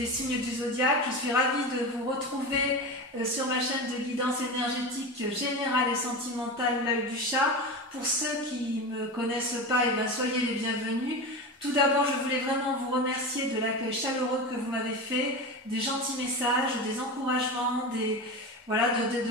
des signes du zodiaque. Je suis ravie de vous retrouver sur ma chaîne de guidance énergétique générale et sentimentale, l'œil du chat. Pour ceux qui ne me connaissent pas, eh bien, soyez les bienvenus. Tout d'abord, je voulais vraiment vous remercier de l'accueil chaleureux que vous m'avez fait, des gentils messages, des encouragements, de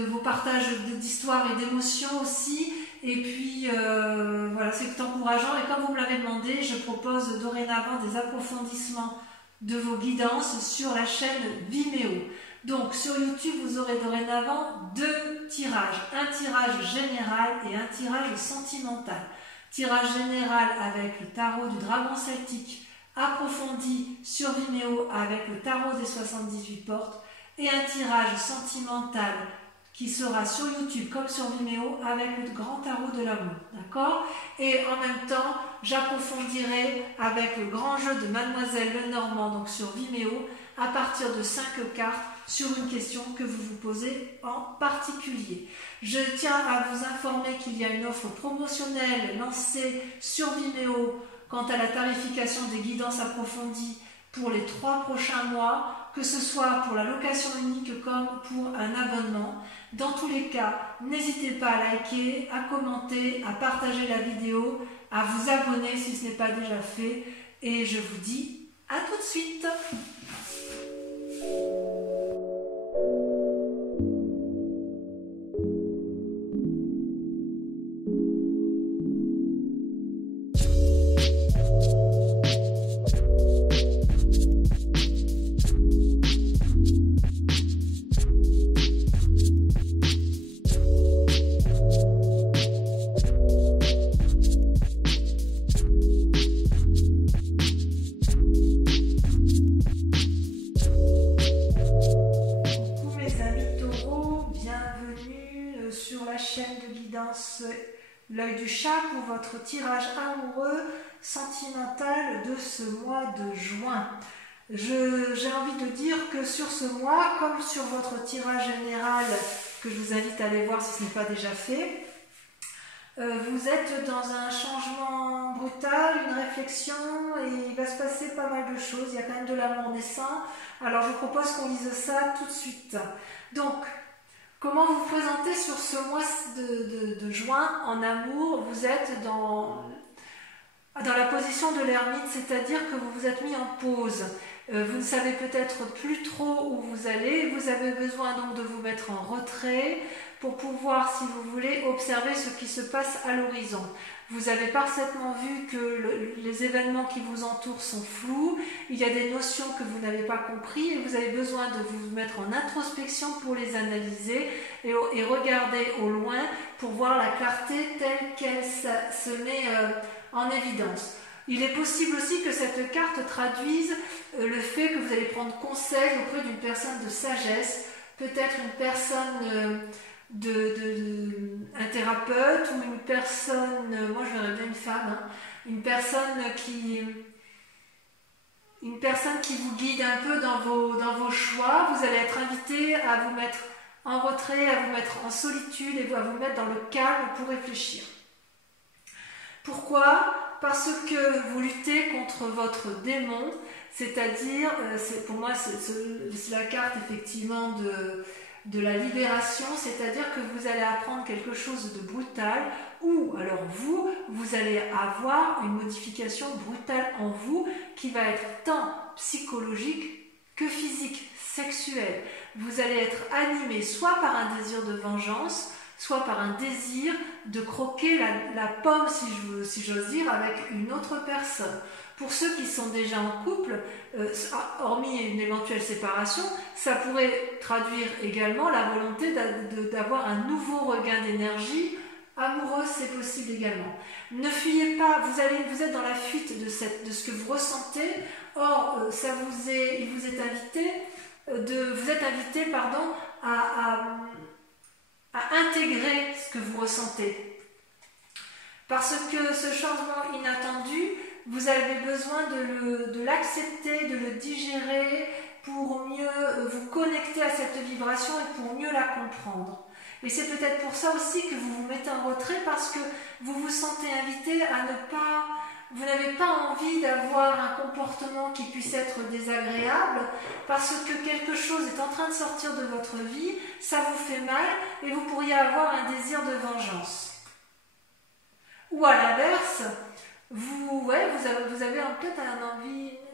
vos partages d'histoires et d'émotions aussi. Et puis, voilà, c'est encourageant. Et comme vous me l'avez demandé, je propose dorénavant des approfondissements de vos guidances sur la chaîne Vimeo. Donc, sur YouTube, vous aurez dorénavant 2 tirages. Un tirage général et un tirage sentimental. Tirage général avec le tarot du dragon celtique approfondi sur Vimeo avec le tarot des 78 portes. Et un tirage sentimental qui sera sur YouTube comme sur Vimeo avec le grand tarot de l'amour, d'accord? Et en même temps, j'approfondirai avec le grand jeu de Mademoiselle Lenormand, donc sur Vimeo, à partir de 5 cartes sur une question que vous vous posez en particulier. Je tiens à vous informer qu'il y a une offre promotionnelle lancée sur Vimeo quant à la tarification des guidances approfondies pour les 3 prochains mois, que ce soit pour la location unique comme pour un abonnement. Dans tous les cas, n'hésitez pas à liker, à commenter, à partager la vidéo, à vous abonner si ce n'est pas déjà fait. Et je vous dis à tout de suite. L'œil du chat pour votre tirage amoureux sentimental de ce mois de juin. J'ai envie de dire que sur ce mois, comme sur votre tirage général, que je vous invite à aller voir si ce n'est pas déjà fait, vous êtes dans un changement brutal, une réflexion, et il va se passer pas mal de choses. Il y a quand même de l'amour naissant. Alors je vous propose qu'on lise ça tout de suite. Donc, comment vous présentez sur ce mois de juin en amour? Vous êtes dans la position de l'ermite, c'est-à-dire que vous vous êtes mis en pause. Vous ne savez peut-être plus trop où vous allez. Vous avez besoin donc de vous mettre en retrait pour pouvoir, si vous voulez, observer ce qui se passe à l'horizon. Vous avez parfaitement vu que les événements qui vous entourent sont flous, il y a des notions que vous n'avez pas compris et vous avez besoin de vous mettre en introspection pour les analyser et regarder au loin pour voir la clarté telle qu'elle se met en évidence. Il est possible aussi que cette carte traduise le fait que vous allez prendre conseil auprès d'une personne de sagesse, peut-être une personne... un thérapeute ou une personne, moi je verrais bien une femme, hein, une personne qui vous guide un peu dans vos choix. Vous allez être invité à vous mettre en retrait, à vous mettre en solitude et à vous mettre dans le calme pour réfléchir. Pourquoi? Parce que vous luttez contre votre démon, c'est-à-dire, pour moi c'est la carte effectivement de la libération, c'est-à-dire que vous allez apprendre quelque chose de brutal ou alors vous allez avoir une modification brutale en vous qui va être tant psychologique que physique, sexuelle. Vous allez être animé soit par un désir de vengeance, soit par un désir de croquer la pomme, si j'ose dire, avec une autre personne. Pour ceux qui sont déjà en couple, hormis une éventuelle séparation, ça pourrait traduire également la volonté d'avoir un nouveau regain d'énergie amoureuse, c'est possible également. Ne fuyez pas, vous êtes dans la fuite de ce que vous ressentez. Or, il vous est invité, à intégrer ce que vous ressentez. Parce que ce changement inattendu, vous avez besoin de l'accepter, de le digérer pour mieux vous connecter à cette vibration et pour mieux la comprendre. Et c'est peut-être pour ça aussi que vous vous mettez en retrait, parce que vous vous sentez invité à ne pas vous n'avez pas envie d'avoir un comportement qui puisse être désagréable parce que quelque chose est en train de sortir de votre vie, ça vous fait mal et vous pourriez avoir un désir de vengeance. Ou à l'inverse, vous avez peut-être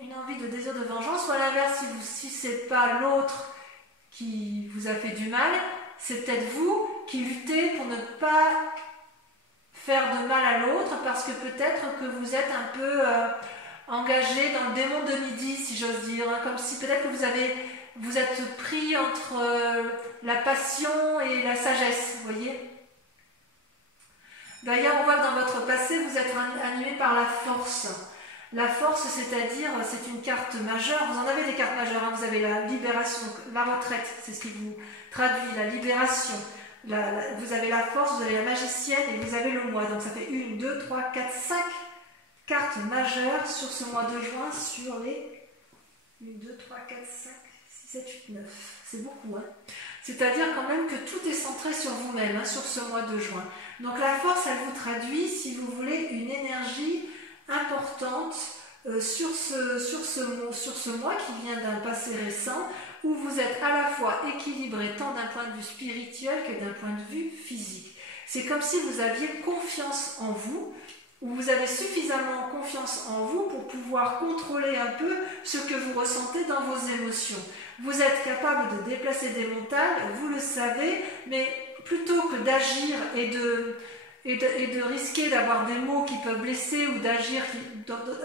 une envie de désir de vengeance, ou à l'inverse, si ce n'est pas l'autre qui vous a fait du mal, c'est peut-être vous qui luttez pour ne pas faire de mal à l'autre parce que peut-être que vous êtes un peu engagé dans le démon de midi, si j'ose dire, hein, comme si peut-être que vous êtes pris entre la passion et la sagesse, vous voyez. D'ailleurs, on voit que dans votre passé, vous êtes animé par la force. La force, c'est-à-dire, c'est une carte majeure. Vous en avez des cartes majeures, hein. Vous avez la libération, la retraite, c'est ce qui vous traduit, la libération. Vous avez la force, vous avez la magicienne et vous avez le mois. Donc ça fait 1, 2, 3, 4, 5 cartes majeures sur ce mois de juin, sur les 1, 2, 3, 4, 5, 6, 7, 8, 9. C'est beaucoup, hein. C'est-à-dire quand même que tout est centré sur vous-même, hein, sur ce mois de juin. Donc la force, elle vous traduit, si vous voulez, une énergie importante sur ce mois qui vient d'un passé récent, où vous êtes à la fois équilibré tant d'un point de vue spirituel que d'un point de vue physique. C'est comme si vous aviez confiance en vous, ou vous avez suffisamment confiance en vous pour pouvoir contrôler un peu ce que vous ressentez dans vos émotions. Vous êtes capable de déplacer des montagnes, vous le savez, mais plutôt que d'agir et de risquer d'avoir des mots qui peuvent blesser ou d'agir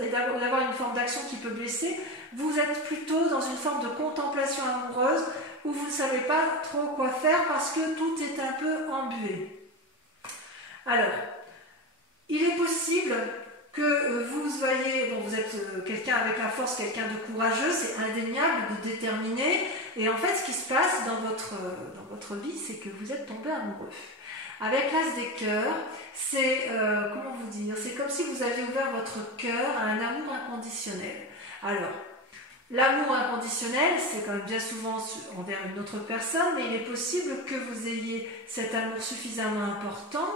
et d'avoir une forme d'action qui peut blesser, vous êtes plutôt dans une forme de contemplation amoureuse où vous ne savez pas trop quoi faire parce que tout est un peu embué. Alors, il est possible que vous soyez, bon, vous êtes quelqu'un avec la force, quelqu'un de courageux, c'est indéniable, de déterminé, et en fait ce qui se passe dans votre vie, c'est que vous êtes tombé amoureux. Avec l'as des cœurs, c'est, comment vous dire, c'est comme si vous aviez ouvert votre cœur à un amour inconditionnel. Alors, l'amour inconditionnel, c'est quand même bien souvent envers une autre personne, mais il est possible que vous ayez cet amour suffisamment important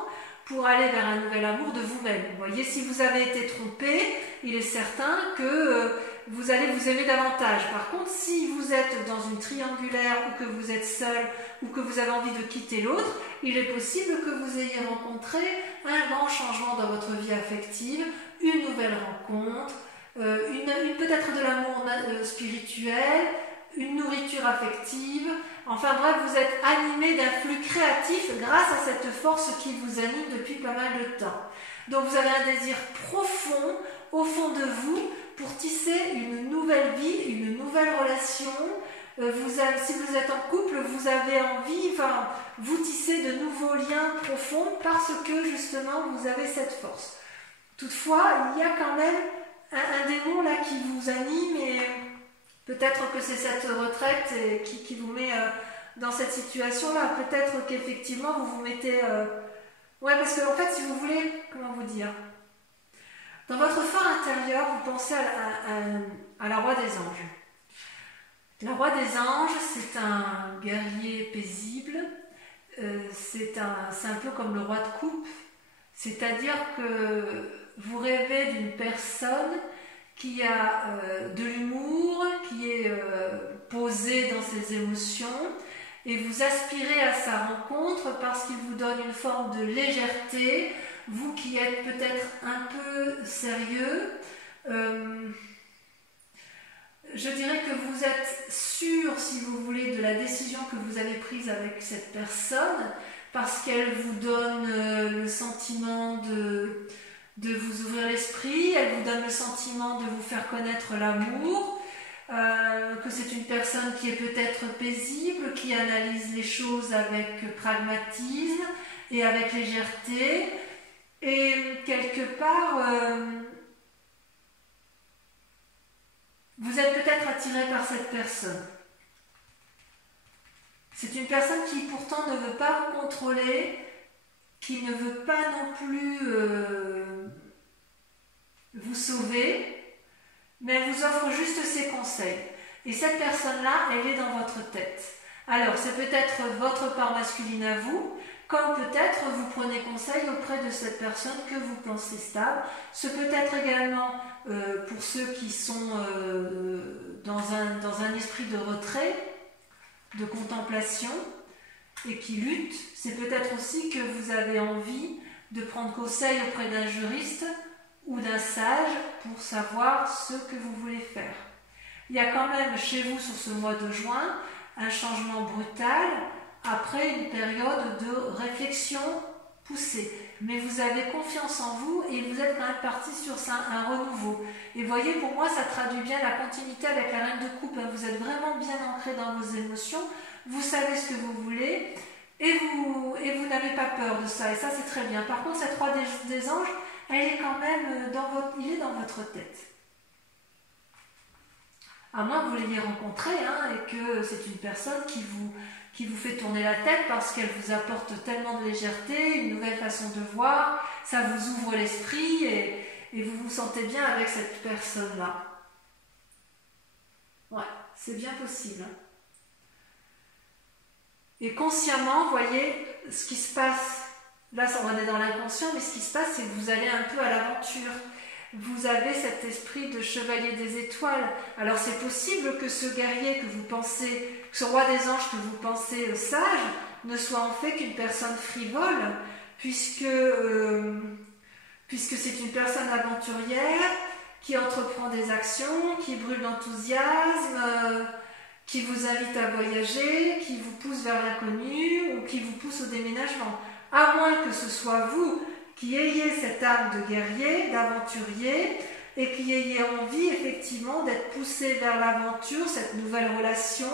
pour aller vers un nouvel amour de vous-même. Vous voyez, si vous avez été trompé, il est certain que vous allez vous aimer davantage. Par contre, si vous êtes dans une triangulaire ou que vous êtes seul ou que vous avez envie de quitter l'autre, il est possible que vous ayez rencontré un grand changement dans votre vie affective, une nouvelle rencontre, peut-être de l'amour spirituel, une nourriture affective. Enfin bref, vous êtes animé d'un flux créatif grâce à cette force qui vous anime depuis pas mal de temps. Donc vous avez un désir profond au fond de vous pour tisser une nouvelle vie, une nouvelle relation. Si vous êtes en couple, vous avez envie, vous tissez de nouveaux liens profonds parce que justement vous avez cette force. Toutefois, il y a quand même un démon là qui vous anime et peut-être que c'est cette retraite qui vous met dans cette situation-là. Peut-être qu'effectivement vous vous mettez... Ouais, parce qu'en fait, si vous voulez, comment vous dire, dans votre fort intérieur, vous pensez à la roi des anges. La roi des anges, c'est un guerrier paisible, c'est un peu comme le roi de coupe, c'est-à-dire que vous rêvez d'une personne qui a de l'humour, qui est posée dans ses émotions, et vous aspirez à sa rencontre parce qu'il vous donne une forme de légèreté, vous qui êtes peut-être un peu sérieux. Je dirais que vous êtes sûr, si vous voulez, de la décision que vous avez prise avec cette personne, parce qu'elle vous donne le sentiment de vous ouvrir l'esprit, elle vous donne le sentiment de vous faire connaître l'amour, que c'est une personne qui est peut-être paisible, qui analyse les choses avec pragmatisme et avec légèreté, et quelque part, vous êtes peut-être attiré par cette personne. C'est une personne qui pourtant ne veut pas vous contrôler, qui ne veut pas non plus vous sauver, mais elle vous offre juste ses conseils. Et cette personne-là, elle est dans votre tête. Alors, c'est peut-être votre part masculine à vous, comme peut-être vous prenez conseil auprès de cette personne que vous pensez stable. Ce peut être également pour ceux qui sont dans un esprit de retrait, de contemplation et qui luttent. C'est peut-être aussi que vous avez envie de prendre conseil auprès d'un juriste ou d'un sage pour savoir ce que vous voulez faire. Il y a quand même chez vous sur ce mois de juin un changement brutal après une période de réflexion poussée. Mais vous avez confiance en vous et vous êtes quand même parti sur un renouveau. Et vous voyez, pour moi, ça traduit bien la continuité avec la reine de coupe. Vous êtes vraiment bien ancré dans vos émotions, vous savez ce que vous voulez et vous n'avez pas peur de ça. Et ça, c'est très bien. Par contre, cette roi des anges, elle est quand même il est dans votre tête. À moins que vous l'ayez rencontré et que c'est une personne qui vous fait tourner la tête parce qu'elle vous apporte tellement de légèreté, une nouvelle façon de voir, ça vous ouvre l'esprit et vous vous sentez bien avec cette personne-là. Ouais, c'est bien possible. Et consciemment, vous voyez, ce qui se passe, là on est dans l'inconscient, mais ce qui se passe, c'est que vous allez un peu à l'aventure. Vous avez cet esprit de chevalier des étoiles. Alors c'est possible que ce guerrier que vous pensez, ce roi des anges que vous pensez sage, ne soit en fait qu'une personne frivole, puisque c'est une personne aventurière qui entreprend des actions, qui brûle d'enthousiasme, qui vous invite à voyager, qui vous pousse vers l'inconnu ou qui vous pousse au déménagement. À moins que ce soit vous qui ayez cette âme de guerrier, d'aventurier, et qui ayez envie effectivement d'être poussé vers l'aventure, cette nouvelle relation,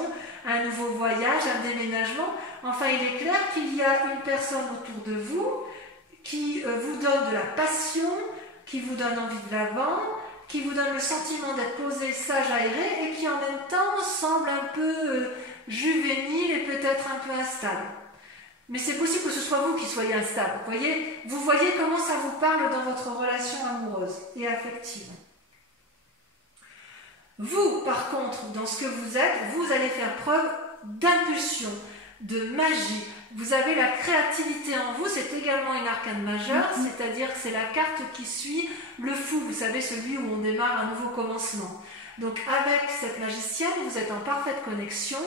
un nouveau voyage, un déménagement. Enfin, il est clair qu'il y a une personne autour de vous qui vous donne de la passion, qui vous donne envie de l'avant, qui vous donne le sentiment d'être posé, sage, aéré, et qui en même temps semble un peu juvénile et peut-être un peu instable. Mais c'est possible que ce soit vous qui soyez instable. Vous voyez comment ça vous parle dans votre relation amoureuse et affective. Vous, par contre, dans ce que vous êtes, vous allez faire preuve d'impulsion, de magie. Vous avez la créativité en vous, c'est également une arcane majeure, c'est-à-dire que c'est la carte qui suit le fou, vous savez, celui où on démarre un nouveau commencement. Donc avec cette magicienne, vous êtes en parfaite connexion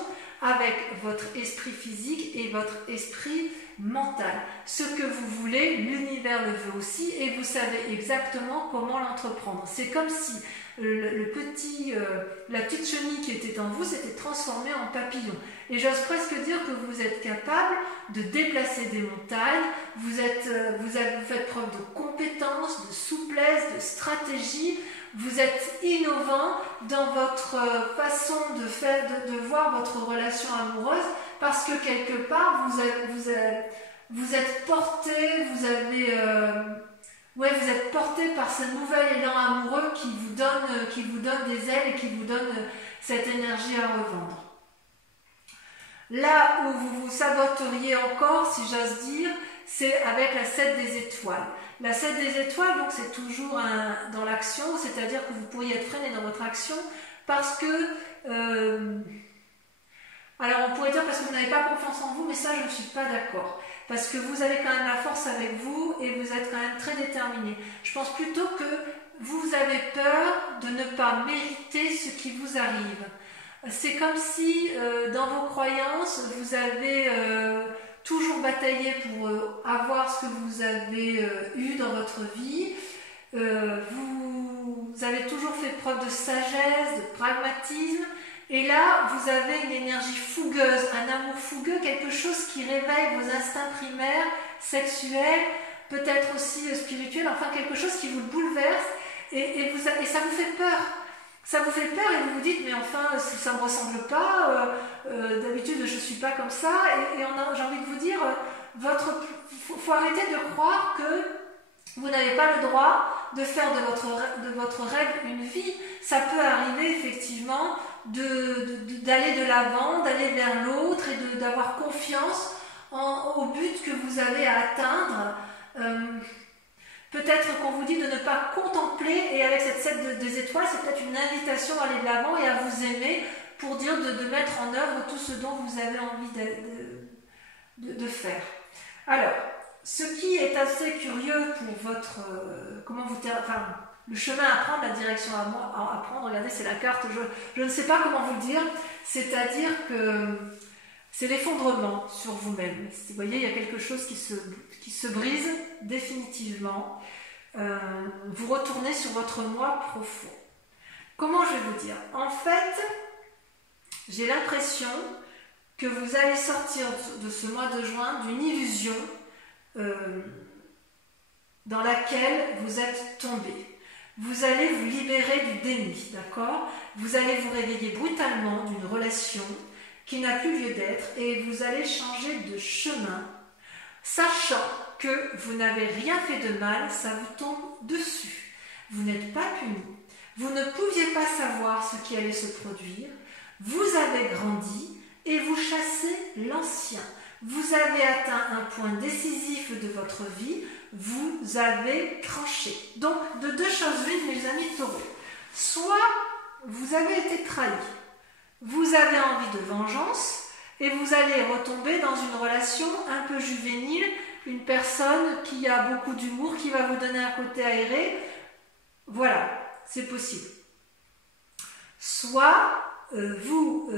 avec votre esprit physique et votre esprit mental. Ce que vous voulez, l'univers le veut aussi et vous savez exactement comment l'entreprendre. C'est comme si la petite chenille qui était en vous s'était transformée en papillon. Et j'ose presque dire que vous êtes capable de déplacer des montagnes, vous faites preuve de compétence, de souplesse, de stratégie, vous êtes innovant dans votre façon de voir votre relation amoureuse parce que quelque part vous êtes porté, vous êtes porté par ce nouvel élan amoureux qui vous donne des ailes et qui vous donne cette énergie à revendre. Là où vous vous saboteriez encore, si j'ose dire, c'est avec la 7 des étoiles. La 7 des étoiles, donc c'est toujours dans l'action, c'est-à-dire que vous pourriez être freiné dans votre action parce que... alors on pourrait dire parce que vous n'avez pas confiance en vous, mais ça je ne suis pas d'accord. Parce que vous avez quand même la force avec vous et vous êtes quand même très déterminé. Je pense plutôt que vous avez peur de ne pas mériter ce qui vous arrive. C'est comme si dans vos croyances, vous avez toujours bataillé pour avoir ce que vous avez eu dans votre vie. Vous avez toujours fait preuve de sagesse, de pragmatisme. Et là, vous avez une énergie fougueuse, un amour fougueux, quelque chose qui réveille vos instincts primaires, sexuels, peut-être aussi spirituels, enfin quelque chose qui vous bouleverse et ça vous fait peur. Ça vous fait peur et vous vous dites, mais enfin, ça ne me ressemble pas, d'habitude je ne suis pas comme ça. J'ai envie de vous dire, faut arrêter de croire que vous n'avez pas le droit de faire de votre rêve une vie. Ça peut arriver effectivement d'aller de l'avant, d'aller vers l'autre et d'avoir confiance au but que vous avez à atteindre. Peut-être qu'on vous dit de ne pas contempler, et avec cette 7 des étoiles, c'est peut-être une invitation à aller de l'avant et à vous aimer pour dire de mettre en œuvre tout ce dont vous avez envie de faire. Alors, ce qui est assez curieux pour votre... le chemin à prendre, la direction à prendre, regardez, c'est la carte, je ne sais pas comment vous le dire, c'est-à-dire que c'est l'effondrement sur vous-même. Vous voyez, il y a quelque chose qui se brise définitivement. Vous retournez sur votre moi profond. Comment je vais vous dire? En fait, j'ai l'impression que vous allez sortir de ce mois de juin d'une illusion dans laquelle vous êtes tombé. Vous allez vous libérer du déni, d'accord? Vous allez vous réveiller brutalement d'une relation qui n'a plus lieu d'être et vous allez changer de chemin, sachant que vous n'avez rien fait de mal, ça vous tombe dessus. Vous n'êtes pas puni. Vous ne pouviez pas savoir ce qui allait se produire. Vous avez grandi et vous chassez l'ancien. Vous avez atteint un point décisif de votre vie, vous avez tranché. Donc, de deux choses l'une, mes amis taureaux. Soit vous avez été trahi, vous avez envie de vengeance et vous allez retomber dans une relation un peu juvénile, une personne qui a beaucoup d'humour, qui va vous donner un côté aéré. Voilà, c'est possible. Soit vous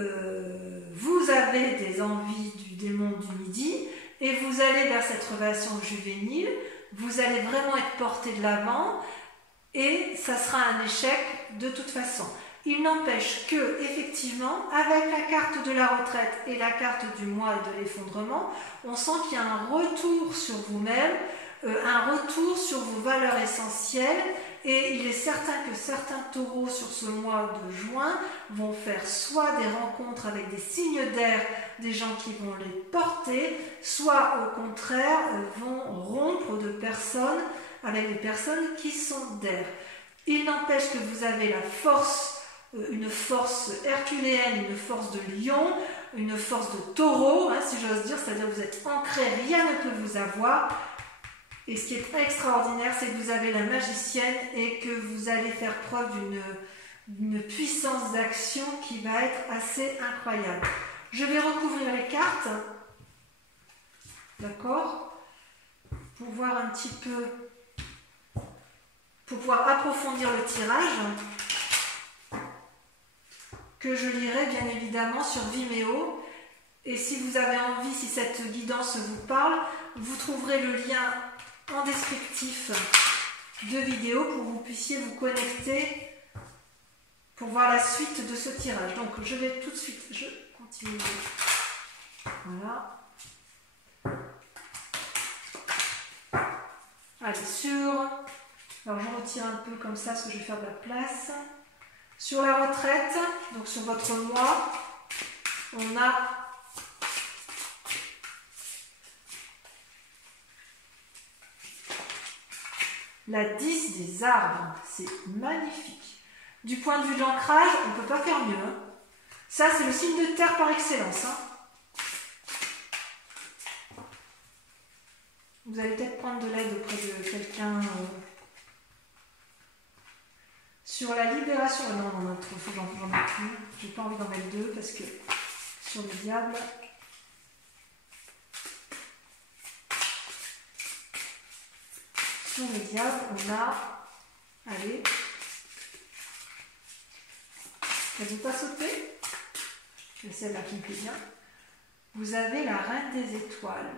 avez des envies du démon du midi et vous allez vers cette relation juvénile, vous allez vraiment être porté de l'avant et ça sera un échec de toute façon. Il n'empêche que, effectivement, avec la carte de la retraite et la carte du mois et de l'effondrement, on sent qu'il y a un retour sur vous-même, un retour sur vos valeurs essentielles. Et il est certain que certains taureaux sur ce mois de juin vont faire soit des rencontres avec des signes d'air, des gens qui vont les porter, soit au contraire vont rompre de personnes avec des personnes qui sont d'air. Il n'empêche que vous avez la force, une force herculéenne, une force de lion, une force de taureau, si j'ose dire, c'est-à-dire que vous êtes ancré, rien ne peut vous avoir. Et ce qui est extraordinaire, c'est que vous avez la magicienne et que vous allez faire preuve d'une puissance d'action qui va être assez incroyable. Je vais recouvrir les cartes, d'accord, pour voir un petit peu, pour pouvoir approfondir le tirage, que je lirai bien évidemment sur Vimeo. Et si vous avez envie, si cette guidance vous parle, vous trouverez le lien en descriptif de vidéo pour que vous puissiez vous connecter pour voir la suite de ce tirage. Donc je vais tout de suite, je continue. Voilà. Allez, alors je retire un peu comme ça parce que je vais faire de la place. Sur la retraite, donc sur votre mois, on a la 10 des arbres, c'est magnifique. Du point de vue de l'ancrage, on ne peut pas faire mieux. Ça, c'est le signe de terre par excellence. Vous allez peut-être prendre de l'aide auprès de quelqu'un sur la libération. Non, il faut que j'en mette plus. J'ai pas envie d'en mettre deux parce que sur le diable. Sur le diable, on a, allez, elle ne veut pas sauter, c'est celle-là qui me plaît bien. Vous avez la reine des étoiles.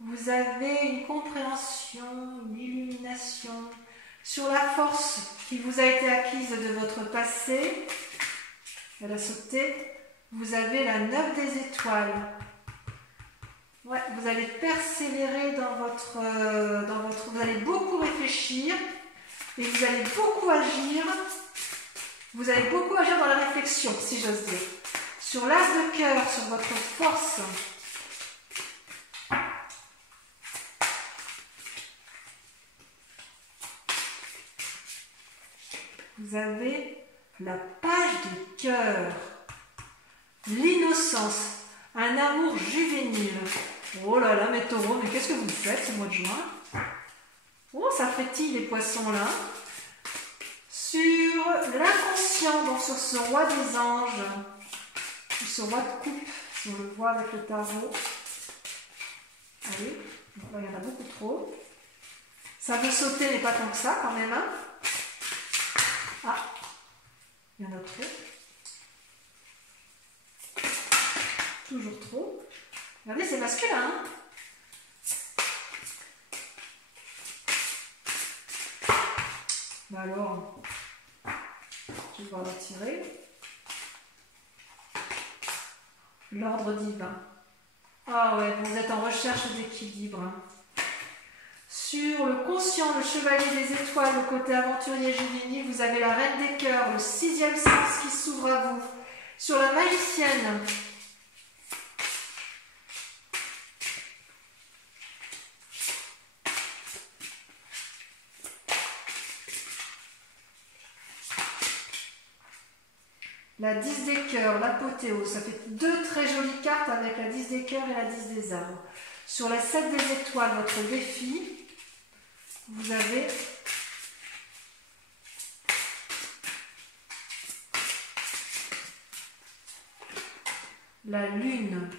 Vous avez une compréhension, une illumination sur la force qui vous a été acquise de votre passé. Elle a sauté. Vous avez la 9 des étoiles. Ouais, vous allez persévérer dans votre... Vous allez beaucoup réfléchir et vous allez beaucoup agir. Vous allez beaucoup agir dans la réflexion, si j'ose dire. Sur l'as de cœur, sur votre force. Vous avez la page de cœur. L'innocence. Un amour juvénile. Oh là là, mes taureaux, mais qu'est-ce que vous faites ce mois de juin? Oh, ça frétille les poissons là. Sur l'inconscient, donc sur ce roi des anges, ce roi de coupe, si on le voit avec le tarot. Allez, là, il y en a beaucoup trop. Ça veut sauter, mais pas tant que ça quand même. Hein. Ah, il y en a trop. Toujours trop. Regardez, c'est masculin. Hein. Bah alors, je vais devoir le tirer. L'ordre divin. Ah ouais, vous êtes en recherche d'équilibre. Sur le conscient, le chevalier des étoiles, le côté aventurier Gemini, vous avez la reine des cœurs, le 6e sens qui s'ouvre à vous. Sur la magicienne, la 10 des cœurs, l'apothéose, ça fait 2 très jolies cartes avec la 10 des cœurs et la 10 des arbres. Sur la 7 des étoiles, votre défi, vous avez la lune,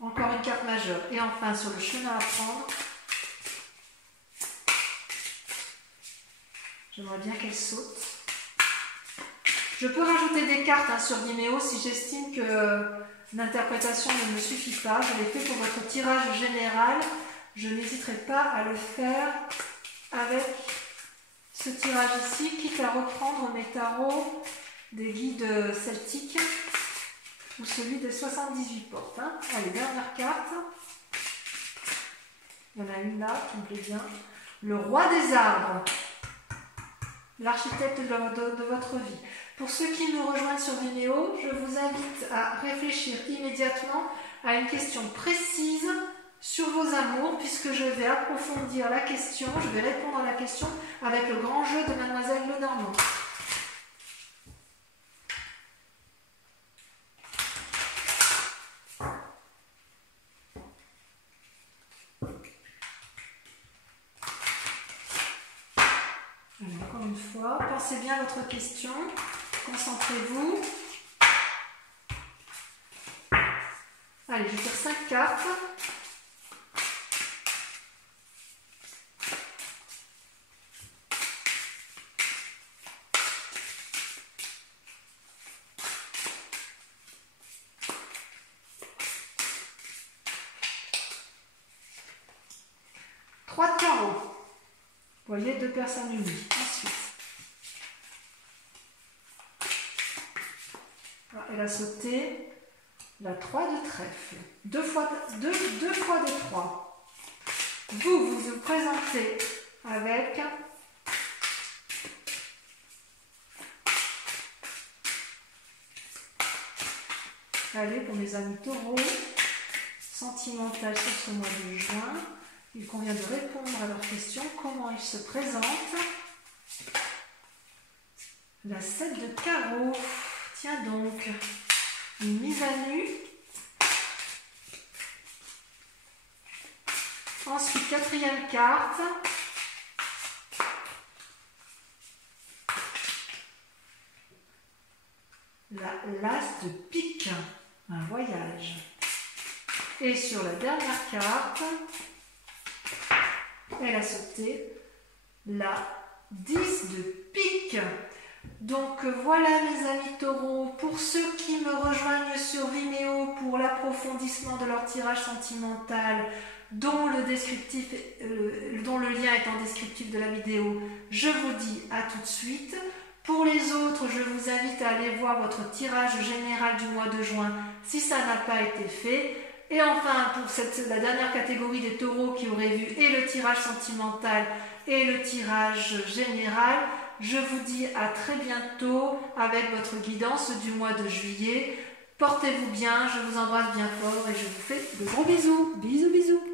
encore une carte majeure. Et enfin, sur le chemin à prendre, j'aimerais bien qu'elle saute. Je peux rajouter des cartes hein, sur Vimeo si j'estime que l'interprétation ne me suffit pas. Je l'ai fait pour votre tirage général. Je n'hésiterai pas à le faire avec ce tirage ici, quitte à reprendre mes tarots des guides celtiques ou celui des 78 portes. Hein. Allez, dernière carte. Il y en a une là qui me plaît bien. Le roi des arbres. L'architecte de votre vie. Pour ceux qui nous rejoignent sur Vimeo, je vous invite à réfléchir immédiatement à une question précise sur vos amours, puisque je vais approfondir la question, je vais répondre à la question avec le grand jeu de Mademoiselle Lenormand. Alors, encore une fois, pensez bien à votre question, concentrez-vous. Allez, je tire 5 cartes. Trois de carreaux. Vous voyez, 2 personnes unies. Ensuite, elle a sauté la 3 de trèfle. 2 fois de 3. Vous vous présentez avec allez, pour mes amis taureaux, sentimental sur ce mois de juin. Il convient de répondre à leurs questions. Comment ils se présentent? La 7 de carreau. Tiens donc, une mise à nu. Ensuite, 4e carte. L'as de pique, un voyage. Et sur la dernière carte, elle a sauté la 10 de pique. Donc voilà mes amis taureaux, pour ceux qui me rejoignent sur Vimeo pour l'approfondissement de leur tirage sentimental, dont le lien est en descriptif de la vidéo, je vous dis à tout de suite. Pour les autres, je vous invite à aller voir votre tirage général du mois de juin si ça n'a pas été fait. Et enfin, pour la dernière catégorie des taureaux qui auraient vu et le tirage sentimental et le tirage général, je vous dis à très bientôt avec votre guidance du mois de juillet. Portez-vous bien, je vous embrasse bien fort et je vous fais de gros bisous. Bisous, bisous.